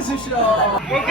ーイスしろー。僕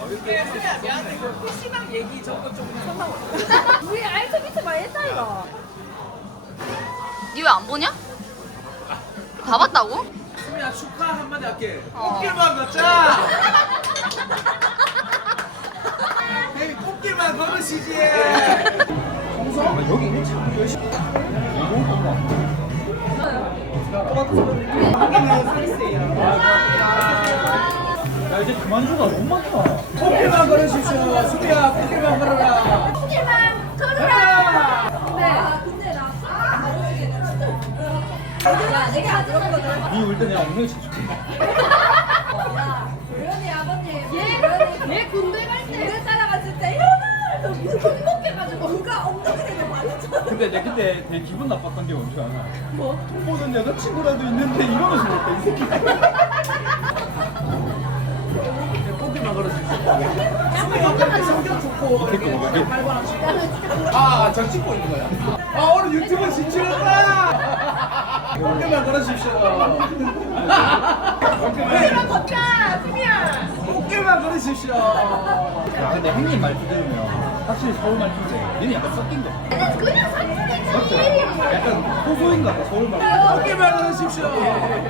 어, 소아, 뭐, 어, 우리 알트 비트 많이 했다니까 니왜안 보냐? 다 봤다고? 수미야 축하 한마디 할게 꽃길만 걷자 어. 꽃길만 걸으시지 정성? 여기 1층 열심히 또 같은 사람들이 확 살세요 감사 야 이제 그만두가 너무 많다 코끼만 걸으시오 수비야 코끼만 걸어라 코끼만 걸어라 어? 야, 근데 근나 아빠가 아 좀... 어. 야, 야 아직 아직 내가 아줌마거든 니울 때 내가 엉덩이 네 쳐줄게 응. 야 고현이 아버님 얘, 얘 군대 갈때 따라갔을 때 이러면 행복해가지고 누가 엉덩이를 맞았잖아 근데 내 근데 되 기분 나빴던 게 뭔지 알아 뭐? 오는 여자친구라도 있는데 이러면서 못다이 새끼가 아저 찍고 있는 거야 아 오늘 유튜브 지치는구나 걱만걸어십시오 수미야 걷자 수미야 걱정만 걸어십시오야 근데 형님 말 들으면 확실 서울말 힘들어 얘는 약간 섞인 거그지 약간 호소인 같아 서울말 걱정만 걸어십시오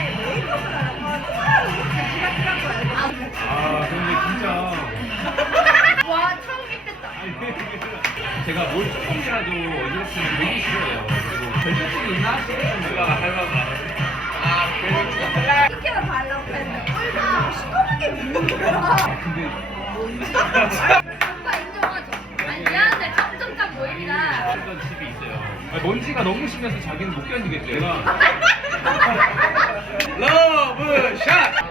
아 근데 진짜 와 처음 뵙겠다 제가 뭘 조금이라도 어지럽면 되게 싫어요 별점이 있나? 누가 할라고 시끄러운 모입니다. 먼지가 너무 심해서 자기는 못 견디겠대요. 죠 제가... 러브샷!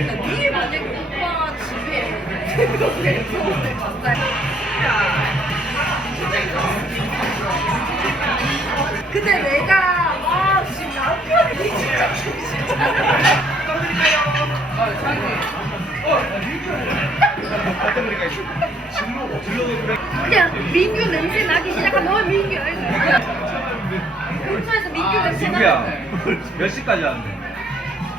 니 만약에 오빠 집에 그렇게 들어오면 근데 내가 와 지금 남편이 진짜 부탁드릴까요? 어, 민규 어, 민규 그냥 민규 냄새 나기 시작하면 너 민규 아니 울산에서 민규 냄새 나 민규야, 아, 민규야. 몇 시까지 왔는데?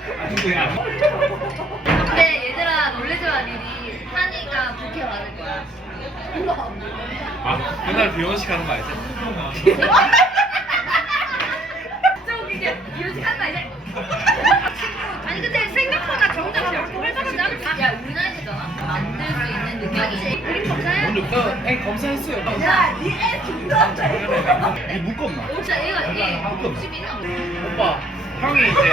<아니 그냥>. 근데 얘들아 놀래지 마 미리 한이가 부캐 받을 거야 아, 그날 비원씨 가는 거 알지? 저기게 비원씨 가는 거 알지? 아니 근데 생각보다 정작이야 우리나라에서 만들 수 있는 느낌이지 우리 검사했지? 근데 오빠 애 검사했어요 야니애 죽는다 이거 묶었나? 오빠 형이 이제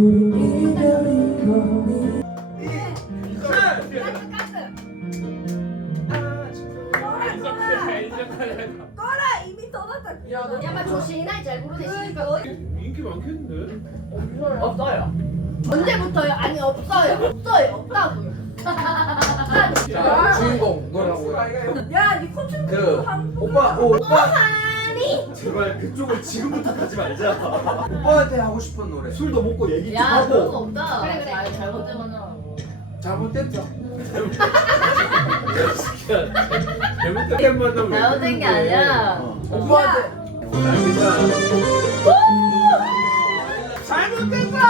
꺼라 응. 아, 네. 응. 아, 이미 떠났다. 야, 너 약간 조신이 잘모르겠으니까 인기 많겠는 없어요. 아, 언제부터요? 아니 없어요. 없어요. 없다고요. 자, 주인공 누구라고요? 야, 니 코트 그 한국 오빠. 오빠. 제발 그쪽을 지금부터 가지 말자 오빠한테 하고 싶은 노래 술도 먹고 야, 얘기 좀 야, 하고 야그거 없다 그래 그래 잘못되거나 잘못됐죠 잘못된 만남 잘못된 게 아니야 어. 오빠한테 잘못됐다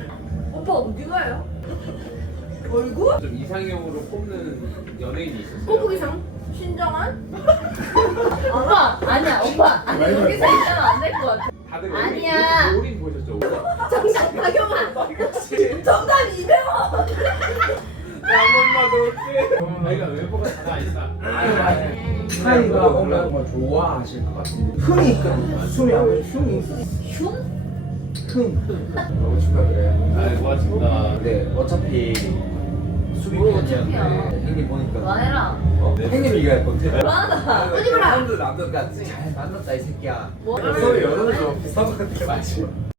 오빠 어디 가요? 얼굴? 좀 이상형으로 꼽는 연예인이 있었어요. 꼬부기 장? 신정환? <엄마, 아니야, 웃음> 아니, 오빠 아니야 오빠 아니 기서 안될것 아니야 우린 박영환. 정답 이병 나만마 도지. 아이가 외모가 다 아니다. 이가 뭔가 좋아하실 것 같은데 흥이 있거든요 숨이 안흥 아? 너무 축하드려요 아이 어차피 뭐, 수비 뭐, 형님 보니까 뭐 어? 네. 형님 이겨 할것 같아 와하다 손님 보라 잘 만났다 이 새끼야 뭐? 소 여러 가지 비슷한 것 같아